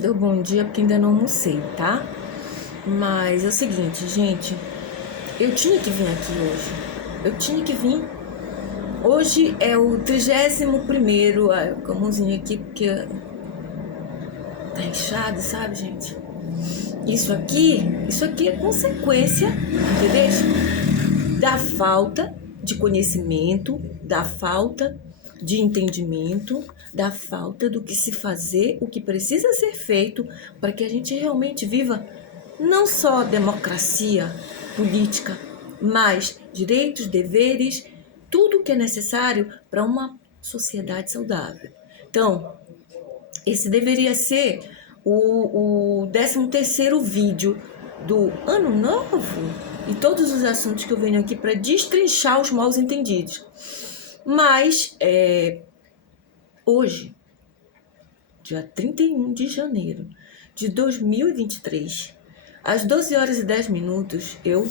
Deu bom dia porque ainda não almocei, tá? Mas é o seguinte, gente. Eu tinha que vir aqui hoje. Eu tinha que vir. Hoje é o 31º. Com a mãozinha aqui porque tá inchado, sabe, gente? Isso aqui é consequência, entendeu? Da falta de conhecimento, da falta de entendimento, da falta do que se fazer, o que precisa ser feito para que a gente realmente viva não só democracia política, mas direitos, deveres, tudo o que é necessário para uma sociedade saudável. Então, esse deveria ser o 13º vídeo do Ano Novo e todos os assuntos que eu venho aqui para destrinchar os mal entendidos. Mas, hoje, dia 31 de janeiro de 2023, às 12 horas e 10 minutos, eu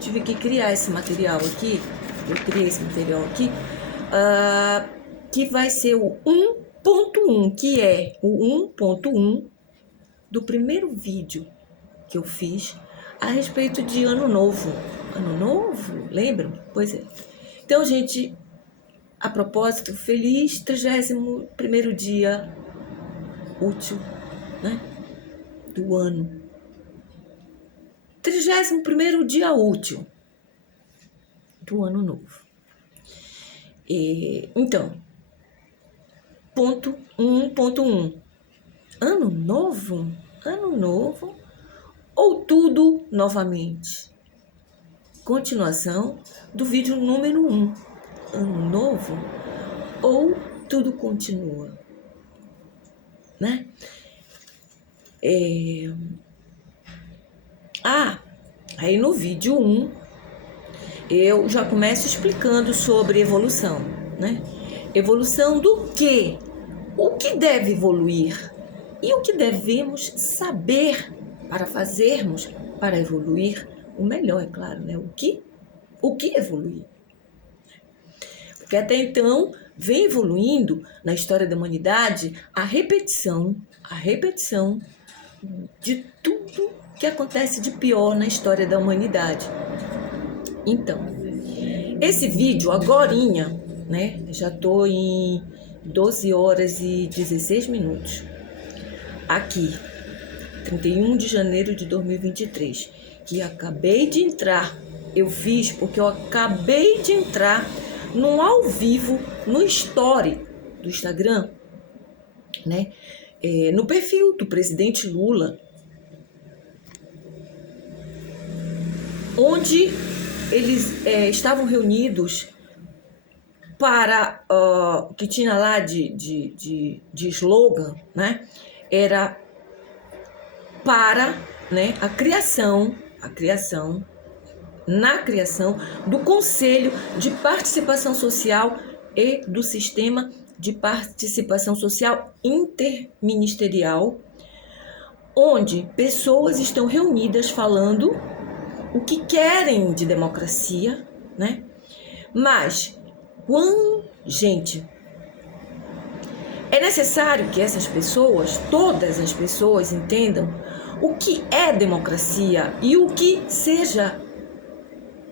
tive que criar esse material aqui. Eu criei esse material aqui, que vai ser o 1.1, que é o 1.1 do primeiro vídeo que eu fiz a respeito de Ano Novo. Ano Novo? Lembram? Pois é. Então, gente, a propósito, feliz 31º dia útil, né, do ano. 31º dia útil do Ano Novo. Então, ponto 1.1. Ano Novo? Ano Novo ou tudo novamente? Continuação do vídeo número 1. Ano Novo ou tudo continua? Né? Aí no vídeo 1 eu já começo explicando sobre evolução, né? Evolução do quê? O que deve evoluir e o que devemos saber para fazermos para evoluir o melhor, é claro, né? O que evoluir? Porque até então vem evoluindo na história da humanidade a repetição de tudo que acontece de pior na história da humanidade. Então, esse vídeo agorinha, né? Já tô em 12 horas e 16 minutos. Aqui, 31 de janeiro de 2023, que acabei de entrar. Eu fiz porque eu acabei de entrar no ao vivo, no story do Instagram, né? No perfil do presidente Lula, onde eles estavam reunidos para, que tinha lá de slogan, né? Era para, né, na criação do Conselho de Participação Social e do Sistema de Participação Social Interministerial, onde pessoas estão reunidas falando o que querem de democracia, né? Mas, gente, é necessário que essas pessoas, todas as pessoas, entendam o que é democracia e o que seja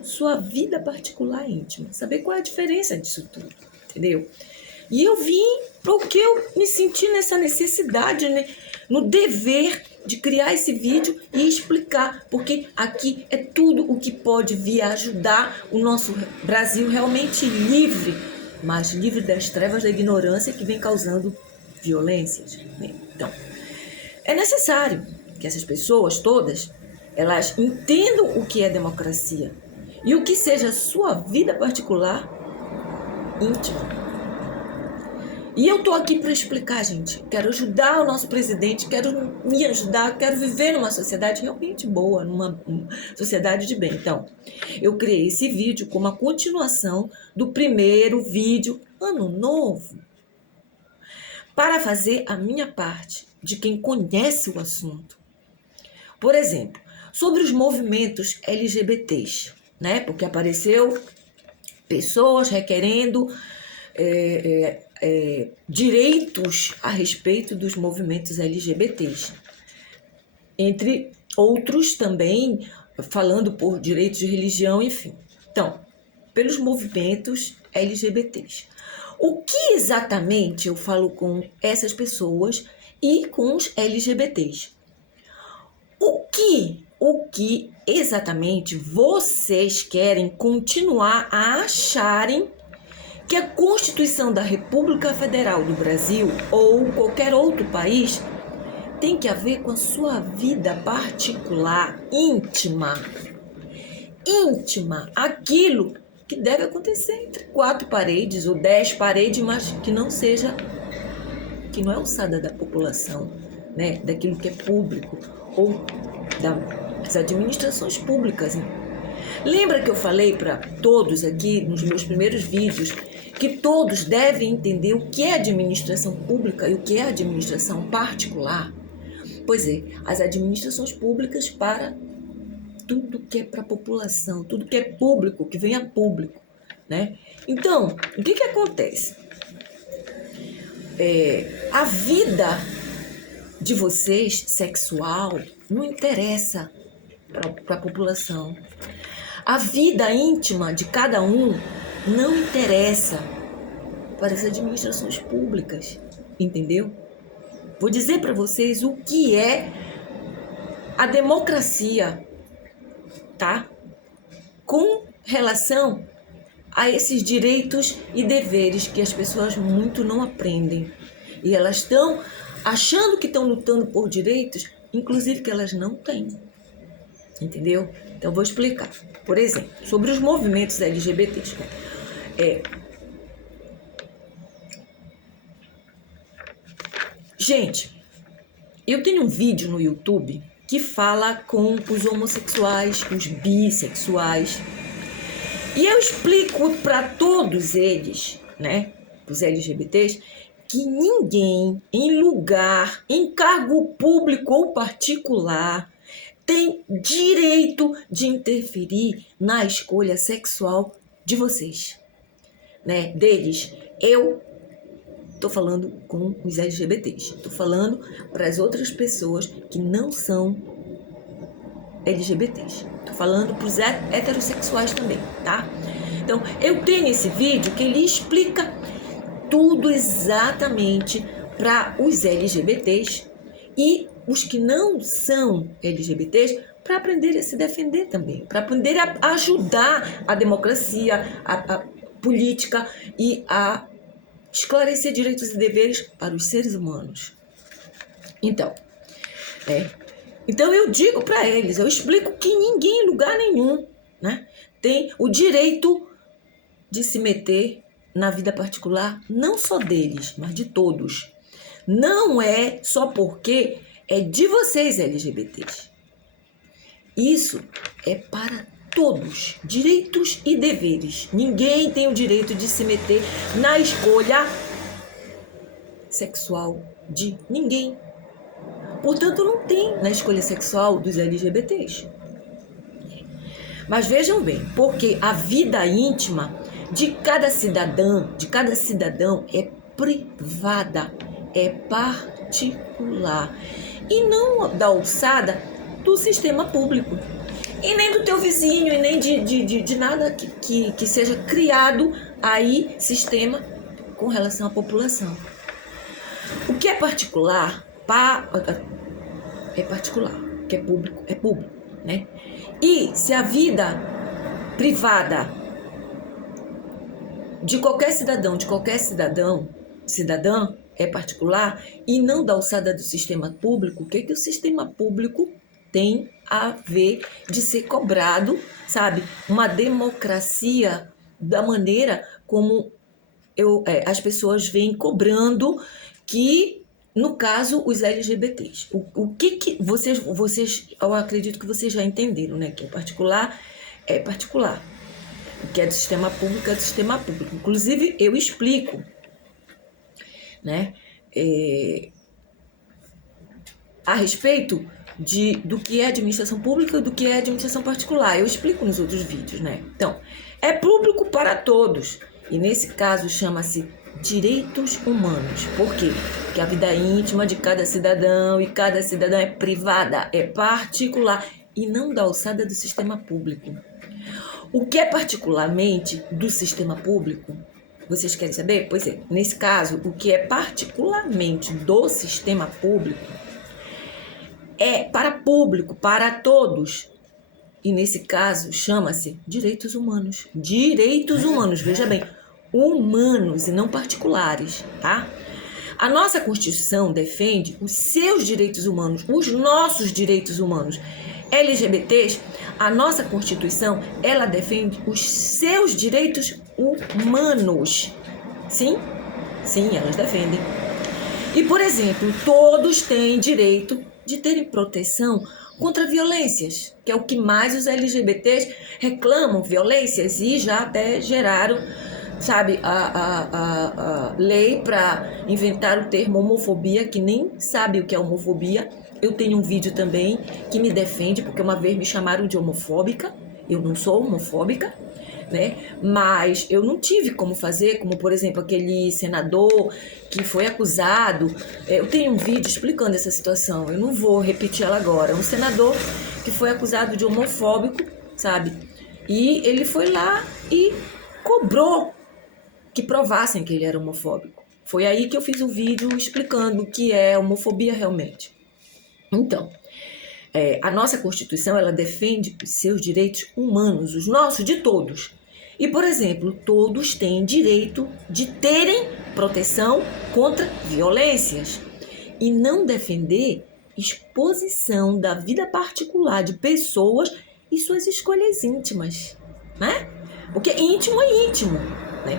sua vida particular íntima. Saber qual é a diferença disso tudo, entendeu? E eu vim porque eu me senti nessa necessidade, né, no dever de criar esse vídeo e explicar, porque aqui é tudo o que pode vir a ajudar o nosso Brasil realmente livre, mas livre das trevas da ignorância que vem causando violências. Então, é necessário que essas pessoas todas, elas entendam o que é democracia e o que seja sua vida particular íntima. E eu tô aqui para explicar, gente. Quero ajudar o nosso presidente, quero me ajudar, quero viver numa sociedade realmente boa, numa sociedade de bem. Então, eu criei esse vídeo como a continuação do primeiro vídeo, Ano Novo, para fazer a minha parte de quem conhece o assunto. Por exemplo, sobre os movimentos LGBTs, né? Porque apareceu pessoas requerendo direitos a respeito dos movimentos LGBTs, entre outros também, falando por direitos de religião, enfim. Então, pelos movimentos LGBTs. O que exatamente eu falo com essas pessoas e com os LGBTs? O que exatamente vocês querem continuar a acharem que a Constituição da República Federal do Brasil ou qualquer outro país tem que a ver com a sua vida particular, íntima, aquilo que deve acontecer entre 4 paredes ou 10 paredes, mas que não é alçada da população, né? Daquilo que é público ou das administrações públicas. Né? Lembra que eu falei para todos aqui nos meus primeiros vídeos que todos devem entender o que é administração pública e o que é administração particular? Pois é, as administrações públicas para tudo que é para a população, tudo que é público, que vem a público, né? Então, o que acontece? A vida de vocês, sexual, não interessa para a população. A vida íntima de cada um não interessa para as administrações públicas, entendeu? Vou dizer para vocês o que é a democracia, tá? Com relação a esses direitos e deveres que as pessoas muito não aprendem. E elas estão achando que estão lutando por direitos, inclusive que elas não têm. Entendeu? Então, vou explicar. Por exemplo, sobre os movimentos LGBTs. Gente, eu tenho um vídeo no YouTube que fala com os homossexuais, os bissexuais. E eu explico para todos eles, né, os LGBTs, que ninguém em cargo público ou particular tem direito de interferir na escolha sexual de vocês, né, deles. Eu estou falando com os LGBTs, estou falando para as outras pessoas que não são LGBTs, estou falando para os heterossexuais também, tá? Então, eu tenho esse vídeo que ele explica tudo exatamente para os LGBTs e os que não são LGBTs, para aprender a se defender também, para aprender a ajudar a democracia, a política e a esclarecer direitos e deveres para os seres humanos. Então, eu digo para eles, eu explico que ninguém em lugar nenhum, né, tem o direito de se meter na vida particular, não só deles, mas de todos. Não é só porque é de vocês, LGBTs. Isso é para todos, direitos e deveres. Ninguém tem o direito de se meter na escolha sexual de ninguém. Portanto, não tem na escolha sexual dos LGBTs. Mas vejam bem, porque a vida íntima de cada cidadão é privada, é particular e não da alçada do sistema público. E nem do teu vizinho, e nem de nada que seja criado aí, sistema, com relação à população. O que é particular, é particular. O que é público, né? E se a vida privada de qualquer cidadã é particular e não da alçada do sistema público, o que o sistema público tem a ver de ser cobrado, sabe? Uma democracia da maneira como as pessoas vêm cobrando que, no caso, os LGBTs. O que vocês, eu acredito que vocês já entenderam, né? Que é particular. O que é do sistema público é do sistema público. Inclusive, eu explico, né? A respeito do que é administração pública e do que é administração particular. Eu explico nos outros vídeos, né? Então, é público para todos. E nesse caso chama-se direitos humanos. Por quê? Porque a vida íntima de cada cidadão e cada cidadã é privada, é particular e não da alçada do sistema público. O que é particularmente do sistema público? Vocês querem saber? Pois é, nesse caso, o que é particularmente do sistema público é para público, para todos. E nesse caso, chama-se direitos humanos. Direitos humanos, veja bem, humanos e não particulares, tá? A nossa Constituição defende os seus direitos humanos, os nossos direitos humanos. LGBTs, a nossa Constituição, ela defende os seus direitos humanos. Sim? Sim, elas defendem. E, por exemplo, todos têm direito de terem proteção contra violências, que é o que mais os LGBTs reclamam, violências, e já até geraram, sabe, a lei para inventar o termo homofobia, que nem sabe o que é homofobia. Eu tenho um vídeo também que me defende, porque uma vez me chamaram de homofóbica. Eu não sou homofóbica, né? Mas eu não tive como fazer, como por exemplo aquele senador que foi acusado. Eu tenho um vídeo explicando essa situação, eu não vou repetir ela agora. Um senador que foi acusado de homofóbico, sabe? E ele foi lá e cobrou que provassem que ele era homofóbico. Foi aí que eu fiz um vídeo explicando o que é homofobia realmente. Então, a nossa Constituição, ela defende os seus direitos humanos, os nossos, de todos. E, por exemplo, todos têm direito de terem proteção contra violências e não defender exposição da vida particular de pessoas e suas escolhas íntimas, né? Porque íntimo é íntimo, né?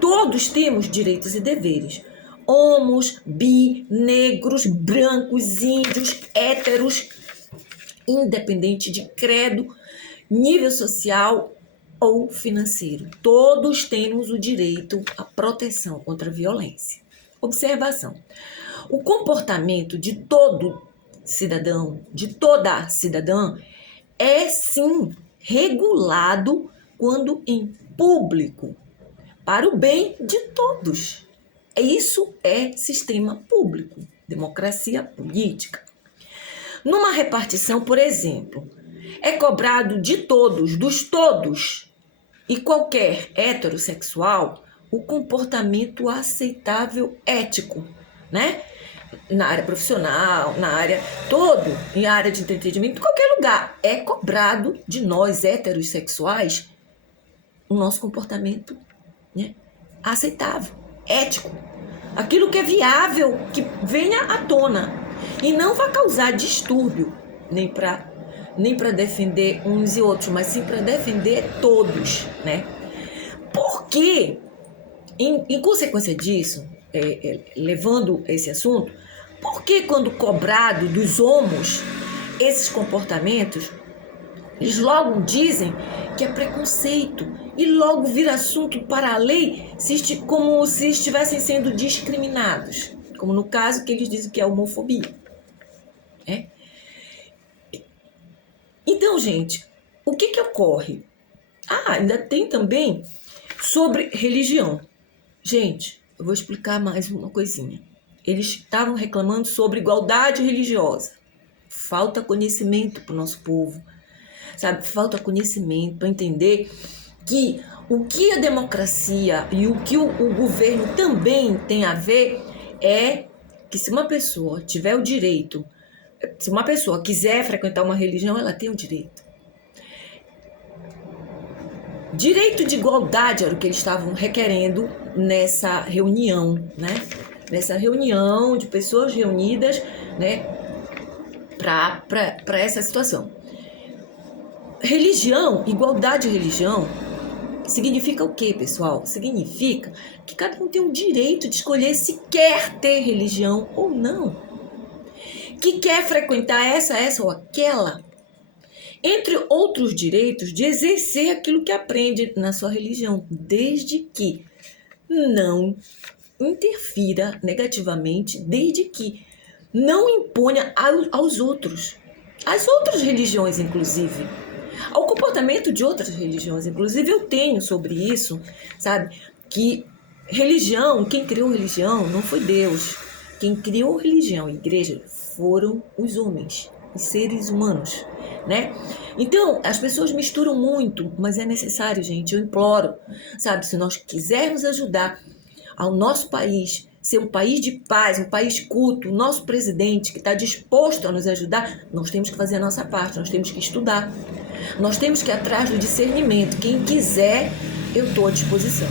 Todos temos direitos e deveres. Homos, bi, negros, brancos, índios, héteros, independente de credo, nível social ou financeiro. Todos temos o direito à proteção contra a violência. Observação. O comportamento de todo cidadão, de toda cidadã, é sim regulado quando em público, para o bem de todos. Isso é sistema público, democracia política. Numa repartição, por exemplo, é cobrado de todos, dos todos, e qualquer heterossexual, o comportamento aceitável ético, né? Na área profissional, na área em área de entretenimento, em qualquer lugar, é cobrado de nós heterossexuais o nosso comportamento, né, aceitável, ético. Aquilo que é viável, que venha à tona e não vai causar distúrbio, nem para defender uns e outros, mas sim para defender todos, né? Porque, em consequência disso, levando esse assunto, porque quando cobrado dos homos esses comportamentos, eles logo dizem que é preconceito e logo vira assunto para a lei como se estivessem sendo discriminados, como no caso que eles dizem que é homofobia. Então, gente, o que ocorre? Ainda tem também sobre religião. Gente, eu vou explicar mais uma coisinha. Eles estavam reclamando sobre igualdade religiosa. Falta conhecimento para o nosso povo, sabe? Falta conhecimento para entender que o que a democracia e o que o governo também tem a ver é que se uma pessoa tiver o direito, se uma pessoa quiser frequentar uma religião, ela tem o direito. Direito de igualdade era o que eles estavam requerendo nessa reunião, né? Nessa reunião de pessoas reunidas, né? Para essa situação. Religião, igualdade de religião, significa o quê, pessoal? Significa que cada um tem o direito de escolher se quer ter religião ou não. Que quer frequentar essa ou aquela. Entre outros direitos, de exercer aquilo que aprende na sua religião, desde que não interfira negativamente, desde que não imponha aos outros, às outras religiões, inclusive, ao comportamento de outras religiões, inclusive eu tenho sobre isso, sabe, que religião, quem criou religião não foi Deus. Quem criou religião e igreja foram os homens, os seres humanos, né? Então, as pessoas misturam muito, mas é necessário, gente, eu imploro, sabe? Se nós quisermos ajudar ao nosso país ser um país de paz, um país culto, o nosso presidente que está disposto a nos ajudar, nós temos que fazer a nossa parte, nós temos que estudar, nós temos que ir atrás do discernimento. Quem quiser, eu estou à disposição.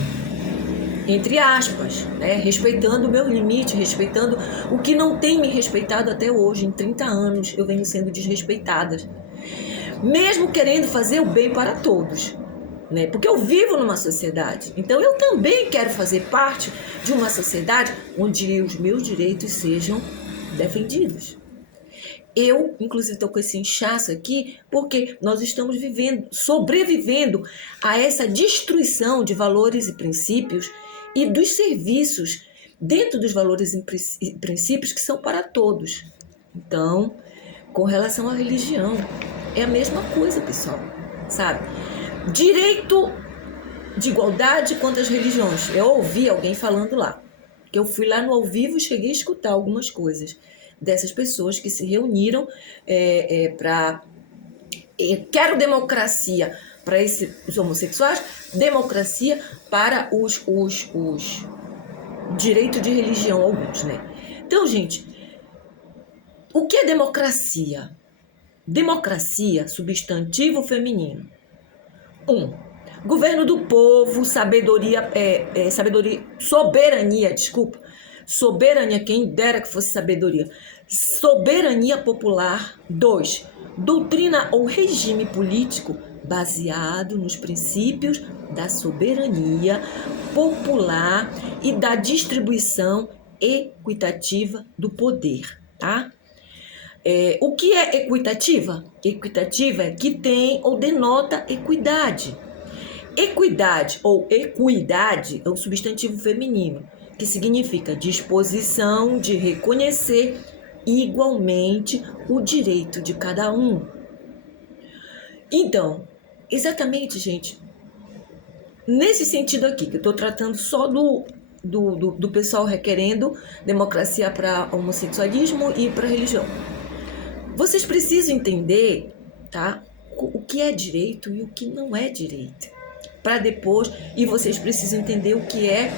Entre aspas, né? Respeitando o meu limite, respeitando o que não tem me respeitado até hoje. Em 30 anos eu venho sendo desrespeitada. Mesmo querendo fazer o bem para todos, né? Porque eu vivo numa sociedade, então eu também quero fazer parte de uma sociedade onde os meus direitos sejam defendidos. Eu, inclusive, estou com esse inchaço aqui porque nós estamos sobrevivendo a essa destruição de valores e princípios e dos serviços dentro dos valores e princípios que são para todos. Então, com relação à religião, é a mesma coisa, pessoal, sabe? Direito de igualdade contra as religiões. Eu ouvi alguém falando lá, que eu fui lá no ao vivo e cheguei a escutar algumas coisas dessas pessoas que se reuniram para... quero democracia para os homossexuais, democracia para os direitos de religião, alguns, né? Então, gente, o que é democracia? Democracia, substantivo feminino. 1. Governo do povo, soberania, quem dera que fosse sabedoria. Soberania popular. 2. Doutrina ou regime político baseado nos princípios da soberania popular e da distribuição equitativa do poder, tá? O que é equitativa? Equitativa é que tem ou denota equidade. Equidade ou equidade é um substantivo feminino, que significa disposição de reconhecer igualmente o direito de cada um. Então, exatamente, gente, nesse sentido aqui, que eu estou tratando só do pessoal requerendo democracia para homossexualismo e para religião. Vocês precisam entender, tá, o que é direito e o que não é direito. Para depois, e vocês precisam entender o que é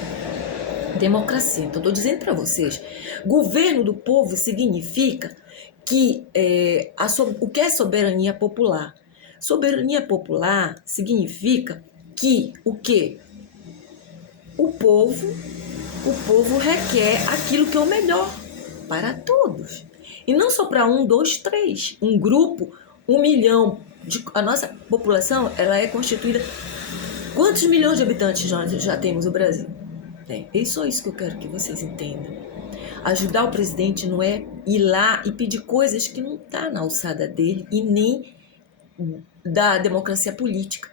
democracia. Então, estou dizendo para vocês, governo do povo significa que o que é soberania popular? Soberania popular significa que o quê? O povo requer aquilo que é o melhor para todos. E não só para 1, 2, 3. Um grupo, 1 milhão. A nossa população, ela é constituída... Quantos milhões de habitantes nós já temos no Brasil? É só isso que eu quero que vocês entendam. Ajudar o presidente não é ir lá e pedir coisas que não estão na alçada dele e nem da democracia política.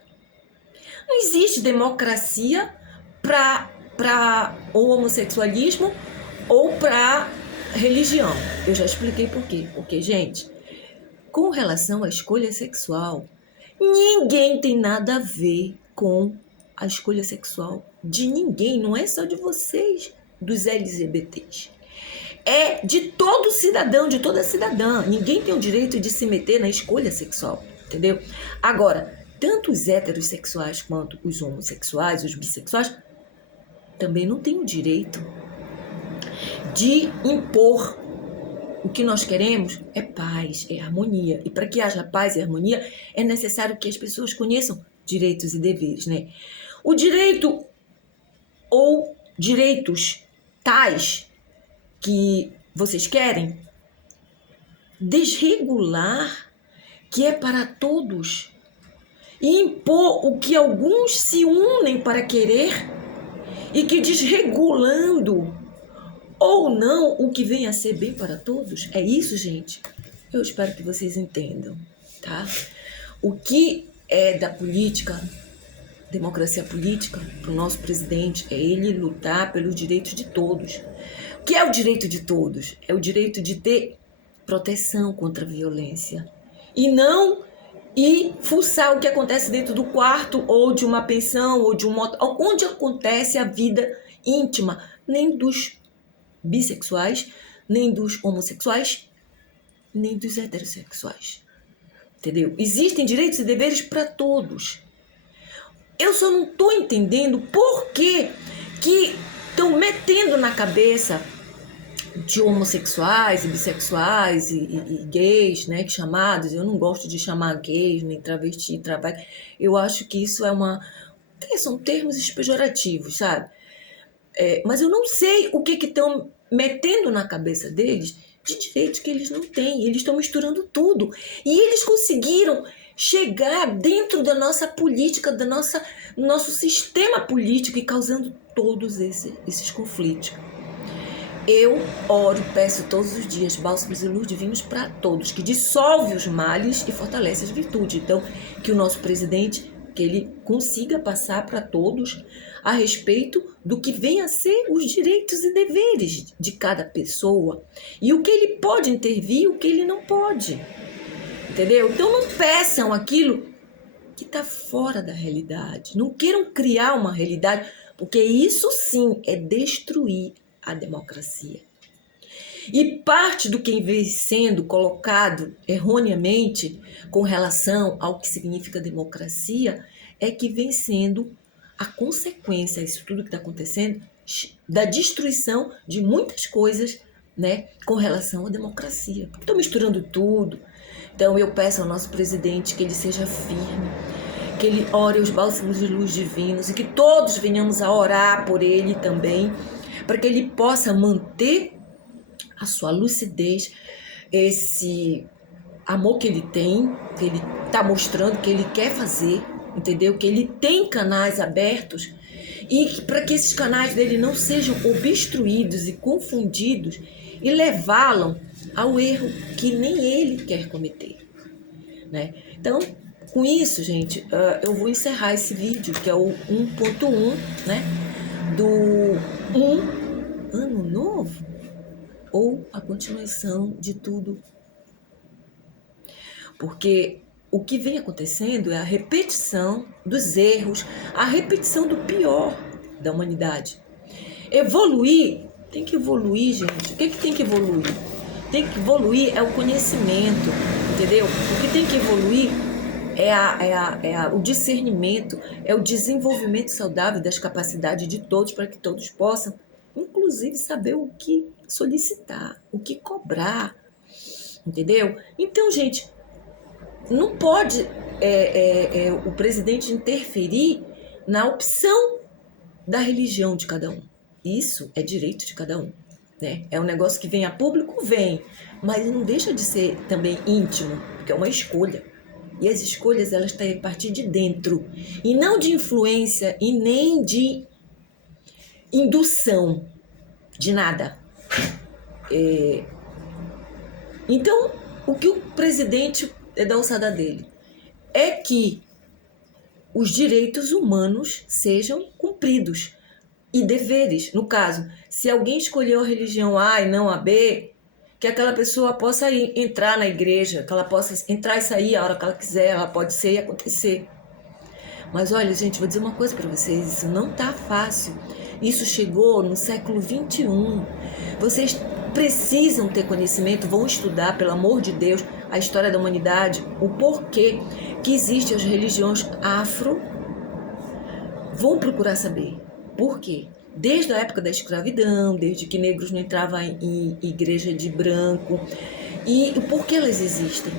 Não existe democracia para o homossexualismo ou para religião. Eu já expliquei por quê. Porque, gente, com relação à escolha sexual, ninguém tem nada a ver com a escolha sexual de ninguém. Não é só de vocês, dos LGBTs. É de todo cidadão, de toda cidadã. Ninguém tem o direito de se meter na escolha sexual, entendeu? Agora, tanto os heterossexuais quanto os homossexuais, os bissexuais, também não têm o direito de impor. O que nós queremos é paz, é harmonia. E para que haja paz e harmonia, é necessário que as pessoas conheçam direitos e deveres, né? O direito ou direitos tais que vocês querem desregular, que é para todos, e impor o que alguns se unem para querer e que desregulando ou não o que vem a ser bem para todos. É isso, gente. Eu espero que vocês entendam, tá? O que é da política, democracia política, para o nosso presidente, é ele lutar pelos direitos de todos. O que é o direito de todos? É o direito de ter proteção contra a violência. E não e fuçar o que acontece dentro do quarto ou de uma pensão ou de um motel, onde acontece a vida íntima, nem dos bissexuais, nem dos homossexuais, nem dos heterossexuais. Entendeu? Existem direitos e deveres para todos. Eu só não estou entendendo por que estão metendo na cabeça de homossexuais e bissexuais e gays, né, chamados. Eu não gosto de chamar gays, nem travesti, trabalho. Eu acho que isso são termos pejorativos, sabe? Mas eu não sei o que estão metendo na cabeça deles de direitos que eles não têm. Eles estão misturando tudo. E eles conseguiram chegar dentro da nossa política, do nosso sistema político e causando todos esses conflitos. Eu oro e peço todos os dias bálsamos e luz divinos para todos, que dissolve os males e fortalece as virtudes. Então, que o nosso presidente, que ele consiga passar para todos a respeito do que vem a ser os direitos e deveres de cada pessoa e o que ele pode intervir e o que ele não pode. Entendeu? Então, não peçam aquilo que está fora da realidade. Não queiram criar uma realidade, porque isso sim é destruir a democracia. E parte do que vem sendo colocado erroneamente com relação ao que significa democracia é que vem sendo a consequência, isso tudo que está acontecendo, da destruição de muitas coisas, né, com relação à democracia. Estou misturando tudo. Então eu peço ao nosso presidente que ele seja firme, que ele ore os bálsamos de luz divinos e que todos venhamos a orar por ele também, para que ele possa manter a sua lucidez, esse amor que ele tem, que ele está mostrando, que ele quer fazer, entendeu? Que ele tem canais abertos e para que esses canais dele não sejam obstruídos e confundidos e levá-lo ao erro que nem ele quer cometer, né? Então, com isso, gente, eu vou encerrar esse vídeo, que é o 1.1, né? Do Ano Novo, ou a continuação de tudo. Porque o que vem acontecendo é a repetição dos erros, a repetição do pior da humanidade. Evoluir, tem que evoluir, gente. O que tem que evoluir? Tem que evoluir é o conhecimento, entendeu? O que tem que evoluir é o discernimento, é o desenvolvimento saudável das capacidades de todos para que todos possam, inclusive, saber o que solicitar, o que cobrar, entendeu? Então, gente, não pode o presidente interferir na opção da religião de cada um. Isso é direito de cada um, né? É um negócio que vem a público, vem, mas não deixa de ser também íntimo, porque é uma escolha. E as escolhas, elas têm a partir de dentro, e não de influência e nem de indução, de nada. Então, o que o presidente é da alçada dele é que os direitos humanos sejam cumpridos e deveres. No caso, se alguém escolheu a religião A e não a B, que aquela pessoa possa entrar na igreja, que ela possa entrar e sair a hora que ela quiser, ela pode ser e acontecer. Mas olha, gente, vou dizer uma coisa para vocês, isso não tá fácil. Isso chegou no século XXI. Vocês precisam ter conhecimento, vão estudar, pelo amor de Deus, a história da humanidade, o porquê que existem as religiões afro. Vão procurar saber por quê. Desde a época da escravidão, desde que negros não entravam em igreja de branco, e o porquê elas existem,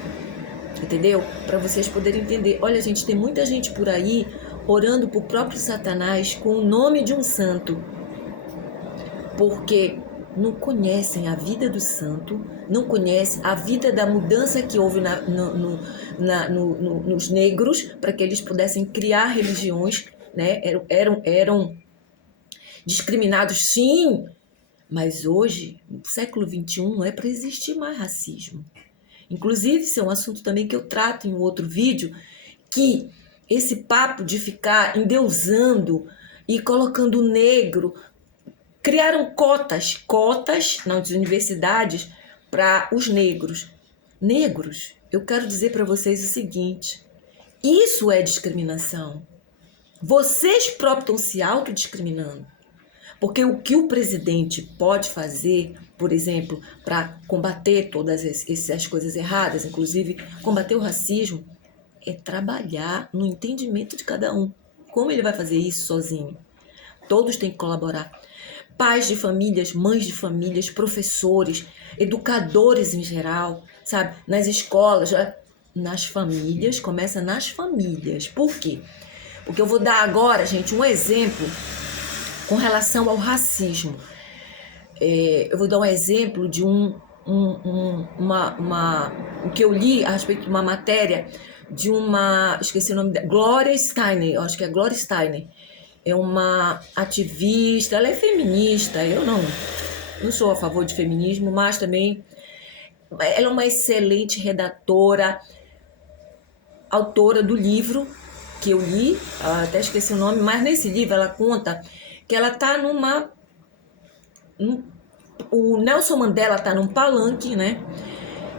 entendeu? Para vocês poderem entender. Olha, gente, tem muita gente por aí orando pro próprio Satanás com o nome de um santo, porque não conhecem a vida do santo, não conhecem a vida da mudança que houve nos negros, para que eles pudessem criar religiões, né? Eram discriminados, sim, mas hoje, no século XXI, não é para existir mais racismo. Inclusive, isso é um assunto também que eu trato em um outro vídeo, que esse papo de ficar endeusando e colocando o negro, criaram cotas nas universidades para os negros. Negros, eu quero dizer para vocês o seguinte, Isso é discriminação. Vocês próprios estão se autodiscriminando. Porque o que o presidente pode fazer, por exemplo, para combater todas essas coisas erradas, inclusive combater o racismo, é trabalhar no entendimento de cada um. Como ele vai fazer isso sozinho? Todos têm que colaborar. Pais de famílias, mães de famílias, professores, educadores em geral, sabe? Nas escolas, nas famílias, começa nas famílias. Por quê? Porque eu vou dar agora, gente, um exemplo com relação ao racismo. Eu vou dar um exemplo de o que eu li a respeito de uma matéria de esqueci o nome dela, Gloria Steinem, eu acho que é Gloria Steinem. É uma ativista, ela é feminista, eu não sou a favor de feminismo, mas também ela é uma excelente redatora, autora do livro que eu li, até esqueci o nome, mas nesse livro ela conta que ela tá o Nelson Mandela tá num palanque, né?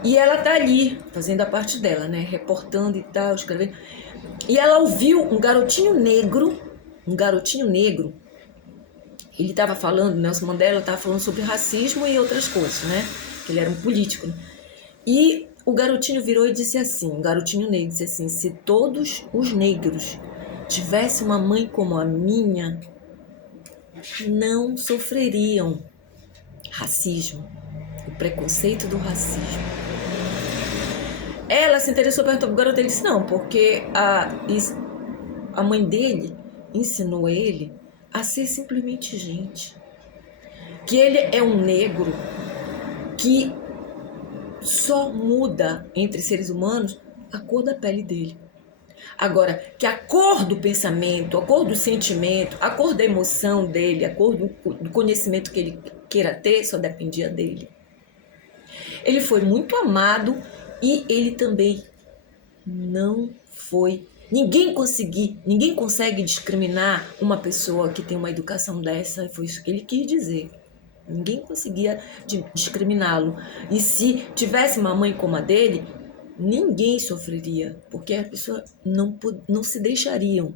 E ela tá ali, fazendo a parte dela, né? Reportando e tal, escrevendo. E ela ouviu um garotinho negro, ele tava falando, Nelson Mandela tava falando sobre racismo e outras coisas, né? Ele era um político, né? E o garotinho virou e disse assim, um garotinho negro disse assim, se todos os negros tivessem uma mãe como a minha, não sofreriam racismo, o preconceito do racismo. Ela se interessou, perguntou pro garoto, ele disse não, porque a mãe dele ensinou ele a ser simplesmente gente. Que ele é um negro que só muda entre seres humanos a cor da pele dele. Agora, que a cor do pensamento, a cor do sentimento, a cor da emoção dele, a cor do conhecimento que ele queira ter, só dependia dele. Ele foi muito amado e ele também não foi. Ninguém consegue discriminar uma pessoa que tem uma educação dessa, foi isso que ele quis dizer. Ninguém conseguia discriminá-lo. E se tivesse uma mãe como a dele, ninguém sofreria, porque as pessoas não se deixariam.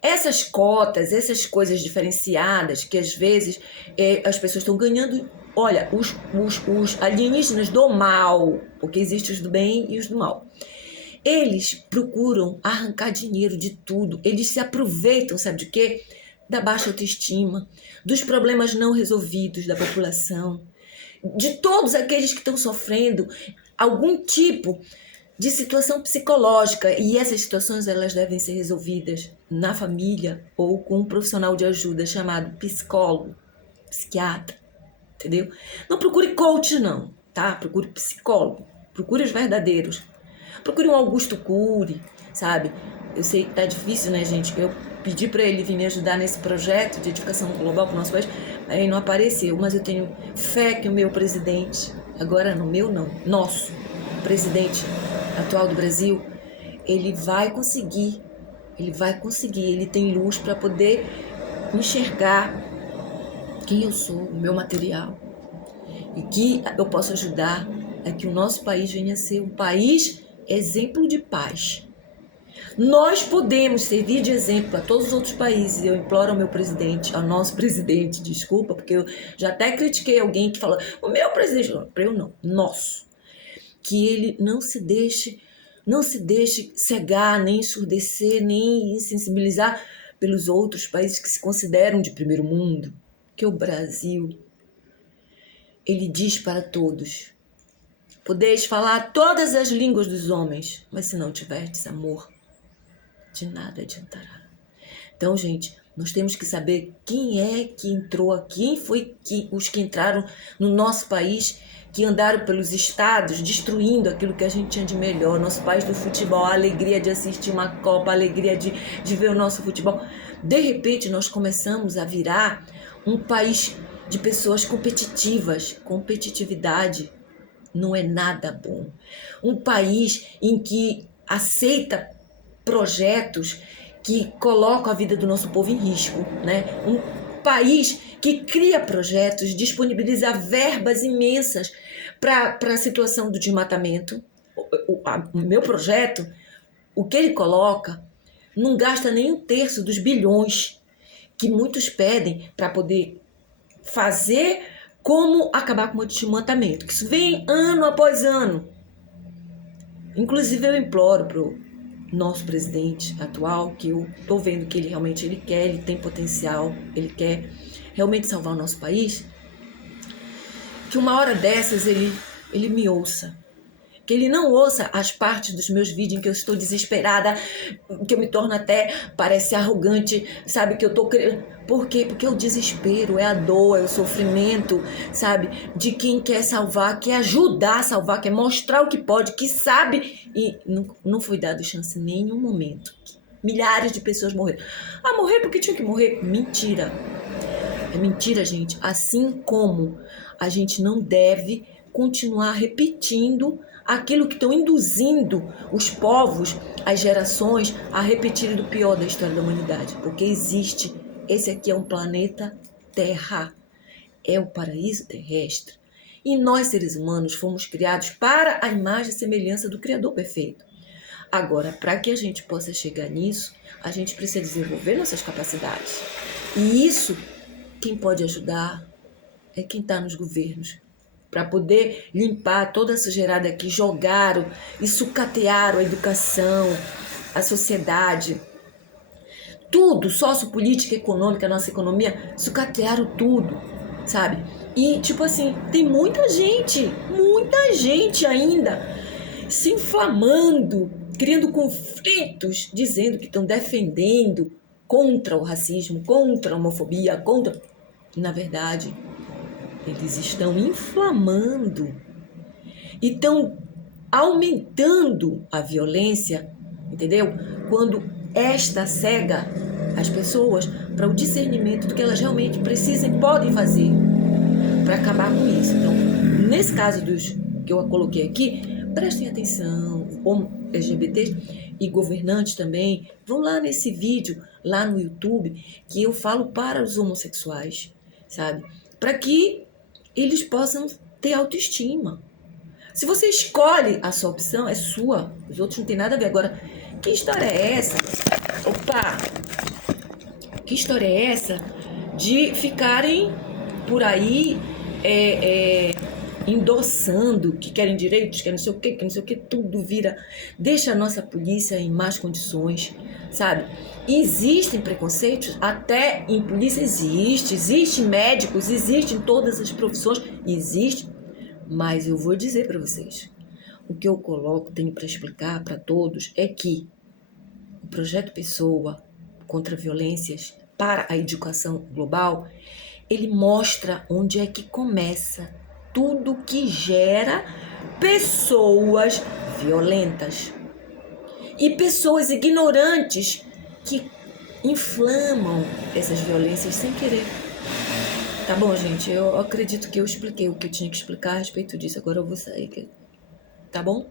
Essas cotas, essas coisas diferenciadas, que às vezes as pessoas estão ganhando. Olha, os alienígenas do mal, porque existem os do bem e os do mal. Eles procuram arrancar dinheiro de tudo. Eles se aproveitam, sabe de quê? Da baixa autoestima, dos problemas não resolvidos da população, de todos aqueles que estão sofrendo algum tipo de situação psicológica. E essas situações elas devem ser resolvidas na família ou com um profissional de ajuda chamado psicólogo, psiquiatra, entendeu? Não procure coach não, tá? Procure psicólogo, procure os verdadeiros. Procure um Augusto Cury, sabe? Eu sei que tá difícil, né, gente? Eu pedi para ele vir me ajudar nesse projeto de edificação global para o nosso país, aí não apareceu, mas eu tenho fé que o meu presidente, agora no meu não, nosso presidente atual do Brasil, ele vai conseguir, ele tem luz para poder enxergar quem eu sou, o meu material, e que eu posso ajudar a que o nosso país venha a ser um país exemplo de paz. Nós podemos servir de exemplo para todos os outros países. Eu imploro ao meu presidente, ao nosso presidente, desculpa, porque eu já até critiquei alguém que falou, o meu presidente, eu não, nosso, que ele não se deixe cegar, nem ensurdecer, nem insensibilizar pelos outros países que se consideram de primeiro mundo, que o Brasil, ele diz para todos, podeis falar todas as línguas dos homens, mas se não tiverdes amor, de nada adiantará. Então, gente, nós temos que saber quem é que entrou aqui, quem foi os que entraram no nosso país, que andaram pelos estados, destruindo aquilo que a gente tinha de melhor. Nosso país do futebol, a alegria de assistir uma Copa, a alegria de ver o nosso futebol. De repente, nós começamos a virar um país de pessoas competitivas. Competitividade não é nada bom. Um país em que aceita projetos que colocam a vida do nosso povo em risco, né? Um país que cria projetos, disponibiliza verbas imensas para a situação do desmatamento. O meu projeto o que ele coloca não gasta nem um terço dos bilhões que muitos pedem para poder fazer como acabar com o desmatamento. Que isso vem ano após ano. Inclusive eu imploro pro nosso presidente atual, que eu tô vendo que ele realmente quer, ele tem potencial, ele quer realmente salvar o nosso país, que uma hora dessas ele me ouça. Que ele não ouça as partes dos meus vídeos em que eu estou desesperada, que eu me torno até, parece arrogante, sabe, que eu tô querendo... Por quê? Porque é o desespero, é a dor, é o sofrimento, sabe, de quem quer salvar, quer ajudar a salvar, quer mostrar o que pode, que sabe, e não foi dado chance em nenhum momento. Milhares de pessoas morreram. Ah, morrer porque tinha que morrer? Mentira. É mentira, gente. Assim como a gente não deve continuar repetindo aquilo que estão induzindo os povos, as gerações, a repetirem do pior da história da humanidade. Porque existe, esse aqui é um planeta Terra, é o paraíso terrestre. E nós, seres humanos, fomos criados para a imagem e semelhança do Criador perfeito. Agora, para que a gente possa chegar nisso, a gente precisa desenvolver nossas capacidades. E isso, quem pode ajudar é quem está nos governos, para poder limpar toda a sujeirada que jogaram e sucatearam a educação, a sociedade, tudo, sociopolítica, econômica, nossa economia, sucatearam tudo, sabe? E, tipo assim, tem muita gente ainda se inflamando, criando conflitos, dizendo que estão defendendo contra o racismo, contra a homofobia, contra... Na verdade, eles estão inflamando e estão aumentando a violência, entendeu? Quando esta cega as pessoas para o discernimento do que elas realmente precisam e podem fazer para acabar com isso. Então, nesse caso dos que eu coloquei aqui, prestem atenção, LGBTs e governantes também, vão lá nesse vídeo, lá no YouTube, que eu falo para os homossexuais, sabe? Para que eles possam ter autoestima. Se você escolhe a sua opção, é sua. Os outros não tem nada a ver. Agora, que história é essa? Opa! Que história é essa de ficarem por aí endossando que querem direitos, que não sei o que, tudo vira... Deixa a nossa polícia em más condições, sabe? Existem preconceitos, até em polícia existem médicos, existem todas as profissões, existe, mas eu vou dizer para vocês, o que eu coloco, tenho para explicar para todos, é que o projeto Pessoa contra violências para a educação global, ele mostra onde é que começa tudo que gera pessoas violentas e pessoas ignorantes que inflamam essas violências sem querer. Tá bom, gente? Eu acredito que eu expliquei o que eu tinha que explicar a respeito disso. Agora eu vou sair. Tá bom?